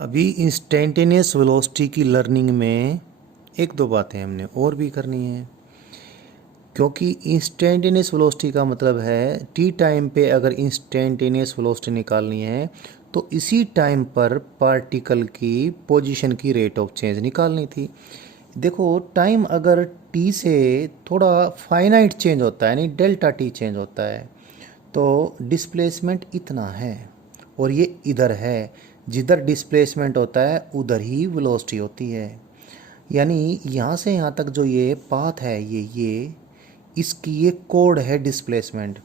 अभी instantaneous velocity की learning में एक दो बातें हमने और भी करनी है, क्योंकि इंस्टेंटेनियस वेलोसिटी का मतलब है टी टाइम पे अगर इंस्टेंटेनियस वेलोसिटी निकालनी है तो इसी टाइम पर पार्टिकल की पोजीशन की रेट ऑफ चेंज निकालनी थी। देखो, टाइम अगर टी से थोड़ा फाइनाइट चेंज होता है, यानी डेल्टा टी चेंज होता है, तो डिस्प्लेसमेंट इतना है और ये इधर है। जिधर डिस्प्लेसमेंट होता है उधर ही वेलोसिटी होती है। यानी यहाँ से यहाँ तक जो ये पाथ है, ये इसकी ये कोड है डिस्प्लेसमेंट।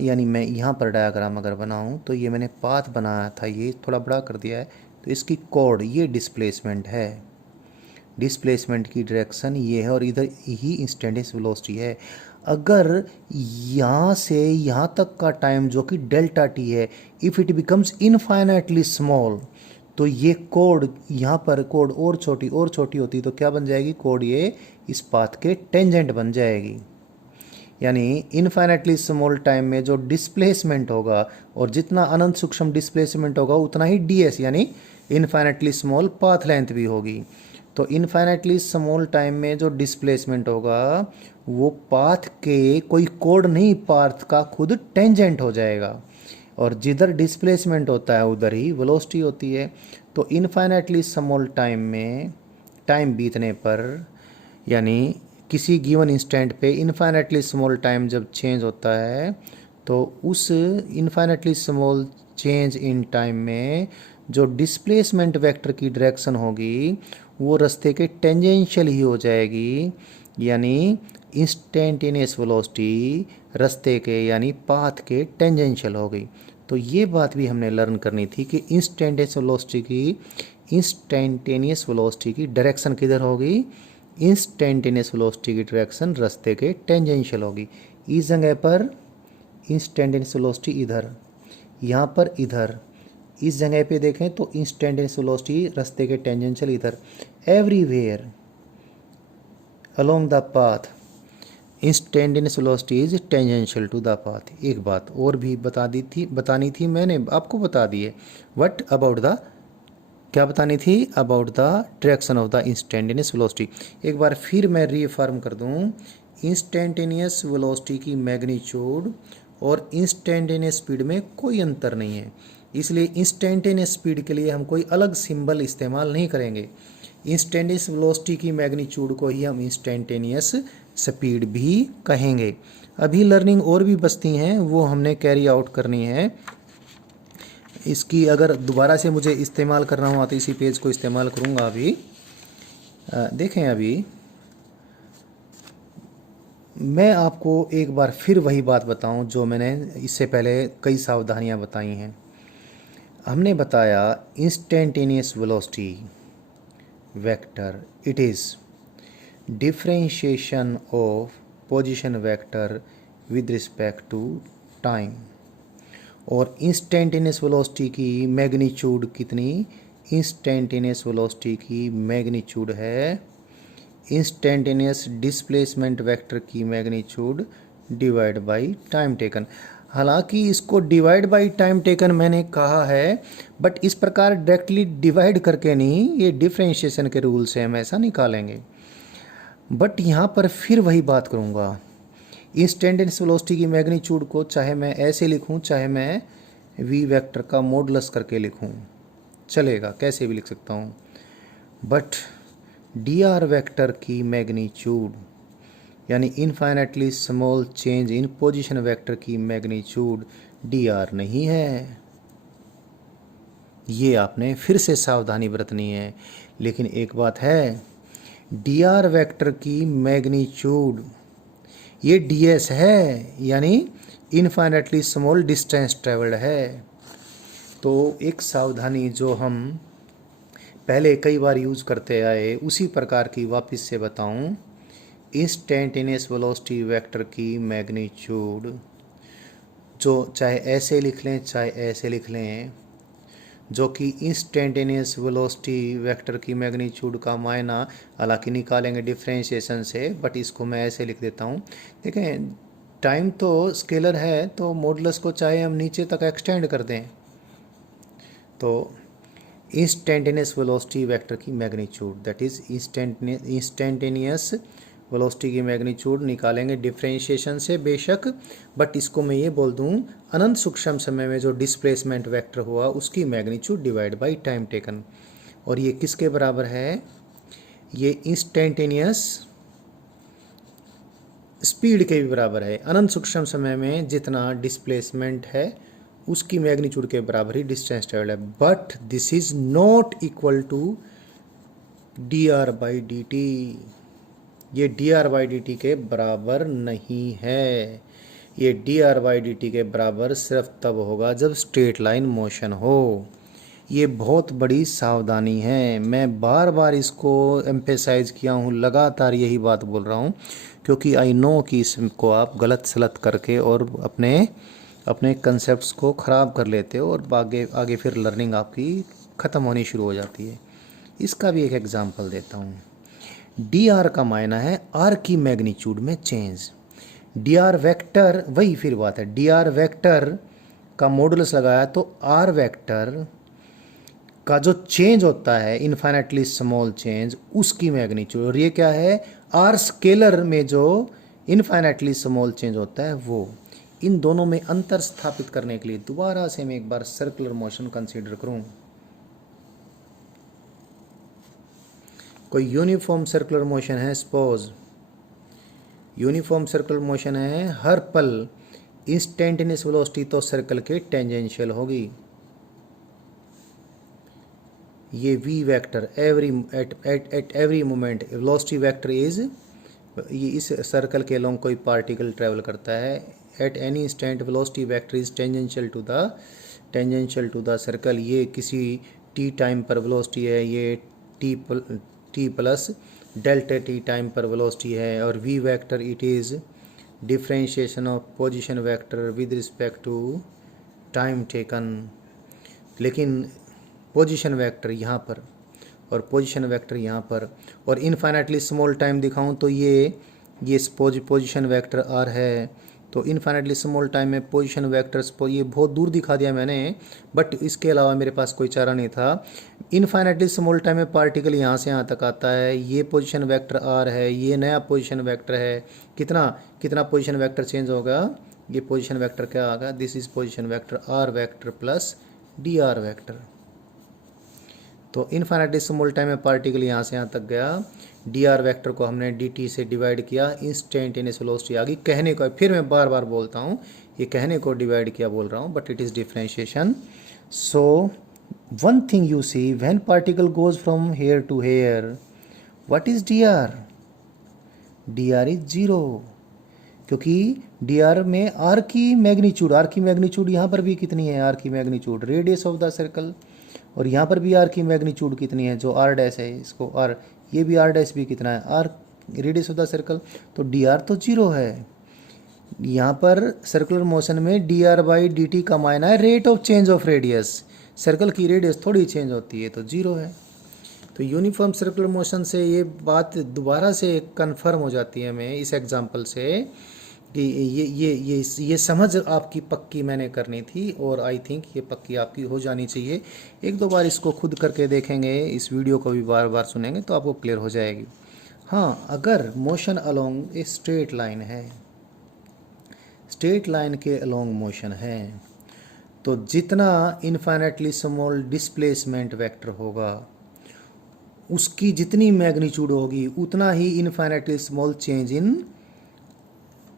यानी मैं यहाँ पर डायग्राम अगर बनाऊँ तो ये मैंने पाथ बनाया था, ये थोड़ा बड़ा कर दिया है, तो इसकी कोड ये डिस्प्लेसमेंट है। डिस्प्लेसमेंट की डायरेक्शन ये है और इधर ही इंस्टेंटेनियस वेलोसिटी है। अगर यहाँ से यहाँ तक का टाइम जो कि डेल्टा टी है, if it becomes infinitely small, तो ये कोड यहाँ पर कोड और छोटी होती तो क्या बन जाएगी? कोड ये इस पाथ के टेंजेंट बन जाएगी। यानी इनफाइनाइटली स्मॉल टाइम में जो डिस्प्लेसमेंट होगा और जितना अनंत सूक्ष्म डिस्प्लेसमेंट होगा उतना ही ds यानी इनफाइनाइटली स्मॉल पाथ लेंथ भी होगी। तो इनफाइनाइटली स्मॉल टाइम में जो डिस्प्लेसमेंट होगा वो पाथ के कोई कोड नहीं, पाथ का खुद टेंजेंट हो जाएगा। और जिधर डिस्प्लेसमेंट होता है उधर ही वेलोसिटी होती है। तो इनफाइनाइटली स्मॉल टाइम में टाइम बीतने पर, यानी किसी गिवन इंस्टेंट पे इनफाइनाइटली स्मॉल टाइम जब चेंज होता है, तो उस infinitely small change in time में जो डिस्प्लेसमेंट वेक्टर की डायरेक्शन होगी वो रास्ते के टेंजेंशियल ही हो जाएगी। यानी इंस्टेंटेनियस वेलोसिटी रास्ते के यानी पाथ के टेंजेंशियल हो गई। तो ये बात भी हमने लर्न करनी थी कि इंस्टेंटेनियस वेलोसिटी की डायरेक्शन किधर होगी? इंस्टेंटेनियस वेलोसिटी की डायरेक्शन रास्ते के टेंजेंशियल होगी। इस जगह पर इंस्टेंटेनियस वेलोसिटी इधर, यहाँ पर इधर, इस जगह पे देखें तो इंस्टेंटेनियस वेलोसिटी रास्ते के टेंजेंशियल इधर। Everywhere along the path instantaneous velocity is tangential to the path. एक बात और भी बतानी थी मैंने, आपको बता दी है। व्हाट अबाउट द, क्या बतानी थी? About the direction of the instantaneous velocity. एक बार फिर मैं रीफर्म कर दूं, इंस्टेंटेनियस वेलोसिटी की मैग्नीट्यूड और इंस्टेंटेनियस स्पीड में कोई अंतर नहीं है, इसलिए इंस्टेंटेनियस स्पीड के लिए हम कोई अलग सिंबल इस्तेमाल नहीं करेंगे। इंस्टेंटेनियस वेलोसिटी की मैग्नीट्यूड को ही हम इंस्टेंटेनियस स्पीड भी कहेंगे। अभी लर्निंग और भी बचती हैं, वो हमने कैरी आउट करनी है। इसकी अगर दोबारा से मुझे इस्तेमाल करना हुआ तो इसी पेज को इस्तेमाल करूँगा। अभी देखें, अभी मैं आपको एक बार फिर वही बात बताऊं जो मैंने इससे पहले कई सावधानियां बताई हैं। हमने बताया instantaneous velocity vector, it is differentiation of position vector with respect to time. और इंस्टेंटेनियस वेलोसिटी की मैग्नीट्यूड कितनी? इंस्टेंटेनियस वेलोसिटी की मैग्नीट्यूड है इंस्टेंटेनियस डिस्प्लेसमेंट वेक्टर की magnitude divide by time taken. हालांकि इसको डिवाइड बाय टाइम टेकन मैंने कहा है, बट इस प्रकार डायरेक्टली डिवाइड करके नहीं, ये डिफरेंशिएशन के रूल से हम ऐसा निकालेंगे। बट यहाँ पर फिर वही बात करूँगा, इंस्टेंटेनियस वेलोसिटी की मैग्नीट्यूड को चाहे मैं ऐसे लिखूँ, चाहे मैं वी वेक्टर का मॉडुलस करके लिखूँ, चलेगा, कैसे भी लिख सकता हूँ। बट डी आर वेक्टर की मैग्नीट्यूड यानी infinitely small change in position vector की मैग्नीट्यूड डी आर नहीं है। ये आपने फिर से सावधानी बरतनी है। लेकिन एक बात है, डी आर वेक्टर की मैग्नीट्यूड ये डी एस है, यानी इनफाइनाइटली स्मॉल डिस्टेंस ट्रेवल्ड है। तो एक सावधानी जो हम पहले कई बार यूज़ करते आए उसी प्रकार की वापस से बताऊं। इंस्टेंटेनियस वेलोसिटी वेक्टर की मैग्नीट्यूड जो चाहे ऐसे लिख लें चाहे ऐसे लिख लें, जो कि इंस्टेंटेनियस वेलोसिटी वेक्टर की मैग्नीट्यूड का मायना हालांकि निकालेंगे डिफरेंशिएशन से, बट इसको मैं ऐसे लिख देता हूँ। देखें, टाइम तो स्केलर है, तो मॉडुलस को चाहे हम नीचे तक एक्सटेंड कर दें, तो इंस्टेंटेनियस वेलोसिटी वेक्टर की magnitude, that is instantaneous velocity की मैग्नीट्यूड निकालेंगे डिफरेंशिएशन से बेशक, बट इसको मैं ये बोल दूं अनंत सूक्ष्म समय में जो डिस्प्लेसमेंट वेक्टर हुआ उसकी magnitude divide by time taken. और ये किसके बराबर है? ये इंस्टेंटेनियस स्पीड के भी बराबर है। अनंत सूक्ष्म समय में जितना डिस्प्लेसमेंट है उसकी मैग्नीट्यूड के बराबर ही डिस्टेंस ट्रेवल है। But this is not equal to d r by d t. ये d r by d t के बराबर नहीं है। ये d r by d t के बराबर सिर्फ तब होगा जब स्ट्रेट लाइन मोशन हो। ये बहुत बड़ी सावधानी है, मैं बार बार इसको एम्फेसाइज किया हूँ, लगातार यही बात बोल रहा हूँ, क्योंकि आई नो कि इसको आप गलत सलत करके और अपने कंसेप्ट्स को ख़राब कर लेते हो और आगे आगे फिर लर्निंग आपकी ख़त्म होनी शुरू हो जाती है। इसका भी एक एग्जांपल देता हूँ। डी आर का मायना है आर की मैग्नीट्यूड में चेंज। डी आर वेक्टर, वही फिर बात है, डी आर वेक्टर का मॉडुलस लगाया तो आर वेक्टर का जो चेंज होता है इन्फाइनाइटली स्मॉल चेंज उसकी मैग्नीट्यूड। और ये क्या है? आर स्केलर में जो इन्फाइनाइटली स्मॉल चेंज होता है वो। इन दोनों में अंतर स्थापित करने के लिए दोबारा से मैं एक बार सर्कुलर मोशन कंसीडर करूं। कोई यूनिफॉर्म सर्कुलर मोशन है, सपोज यूनिफॉर्म सर्कुलर मोशन है, हर पल इंस्टेंटेनियस वेलोसिटी तो सर्कल के टेंजेंशियल होगी। ये v vector every at every moment velocity vector is, ये इस सर्कल के अलोंग कोई पार्टिकल ट्रेवल करता है, at any instant velocity vector is tangential to the circle. ये किसी t टाइम पर वेलोसिटी है, ये t plus delta t time पर वेलोसिटी है। और v vector it is differentiation of position vector with respect to time taken. लेकिन position vector यहाँ पर और पोजीशन वेक्टर यहाँ पर, और इनफाइनाइटली स्मॉल टाइम दिखाऊं तो ये पोजीशन वेक्टर आर है, तो इनफाइनाइटली स्मॉल टाइम में पोजीशन वेक्टर्स ये बहुत दूर दिखा दिया मैंने, बट इसके अलावा मेरे पास कोई चारा नहीं था। इनफाइनाइटली स्मॉल टाइम में पार्टिकल यहाँ से यहाँ तक आता है, ये पोजीशन वेक्टर आर है, ये नया पोजीशन वेक्टर है। कितना पोजीशन वेक्टर चेंज होगा? ये पोजीशन वेक्टर क्या आएगा? This is position vector r vector plus d r vector. तो इनफाइनाइटली स्मॉल टाइम में पार्टिकल यहाँ से यहाँ तक गया, डी आर वैक्टर को हमने डी टी से डिवाइड किया, इंस्टेंटेनियस वेलोसिटी आ गई। कहने को, फिर मैं बार बार बोलता हूँ, ये कहने को डिवाइड किया बोल रहा हूँ, but it is differentiation. So one thing you see, when particle goes from here to here, what is d r? D r is zero, क्योंकि डी आर में आर की मैग्नीट्यूड यहाँ पर भी कितनी है? आर की magnitude radius of the circle, और यहाँ पर भी आर की मैग्नीट्यूड कितनी है? जो आर डैश है, इसको आर, ये भी आर डैश भी कितना है? R radius of the circle. तो डी आर तो जीरो है। यहाँ पर सर्कुलर मोशन में d r by d t का मायना है rate of change of radius. Circle की रेडियस थोड़ी चेंज होती है, तो जीरो है। तो यूनिफॉर्म सर्कुलर मोशन से ये बात दोबारा से कंफर्म हो जाती है हमें इस एग्जांपल से कि ये समझ आपकी पक्की मैंने करनी थी, और आई थिंक ये पक्की आपकी हो जानी चाहिए। एक दो बार इसको खुद करके देखेंगे, इस वीडियो को भी बार बार सुनेंगे तो आपको क्लियर हो जाएगी। हाँ, अगर motion along a straight line है, स्ट्रेट लाइन के अलोंग मोशन है, तो जितना इनफाइनाइटली स्मॉल डिस्प्लेसमेंट वेक्टर होगा उसकी जितनी मैग्नीट्यूड होगी उतना ही infinitely small change in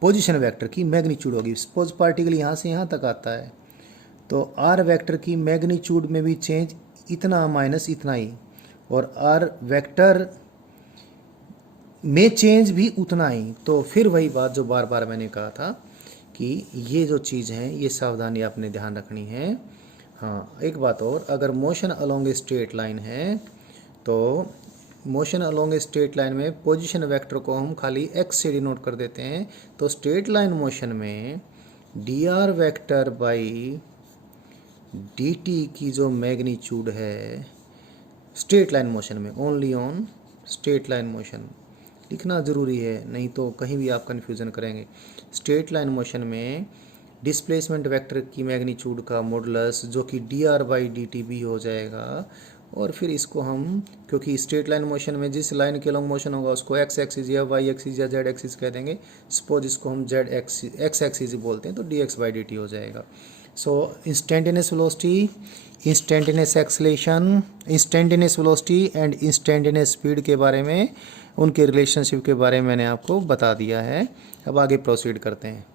position vector की मैग्नीट्यूड होगी। सपोज पार्टिकल यहाँ से यहाँ तक आता है, तो आर वेक्टर की मैग्नीट्यूड में भी चेंज इतना माइनस इतना ही, और आर वेक्टर में चेंज भी उतना ही। तो फिर वही बात जो बार बार मैंने कहा था कि ये जो चीज़ है ये सावधानी आपने ध्यान रखनी है। हाँ, एक बात और, अगर motion along a straight line है तो motion along a straight line में पोजीशन वेक्टर को हम खाली एक्स से डिनोट कर देते हैं। तो स्ट्रेट लाइन मोशन में d r vector by d T की जो मैग्नीट्यूड है स्ट्रेट लाइन मोशन में, only on straight line motion लिखना ज़रूरी है, नहीं तो कहीं भी आप कन्फ्यूज़न करेंगे। स्ट्रेट लाइन मोशन में डिस्प्लेसमेंट वेक्टर की मैग्नीट्यूड का मॉडुलस जो कि D r by d T भी हो जाएगा, और फिर इसको हम, क्योंकि स्ट्रेट लाइन मोशन में जिस लाइन के लॉन्ग मोशन होगा उसको एक्स एक्सिस या वाई एक्सिस या जेड एक्सिस कह देंगे। सपोज इसको हम जेड एक्सिस एक्स एक्सिस ही बोलते हैं, तो d x by d t हो जाएगा। So instantaneous velocity, instantaneous acceleration, instantaneous velocity and instantaneous speed के बारे में, उनके रिलेशनशिप के बारे में मैंने आपको बता दिया है। अब आगे प्रोसीड करते हैं।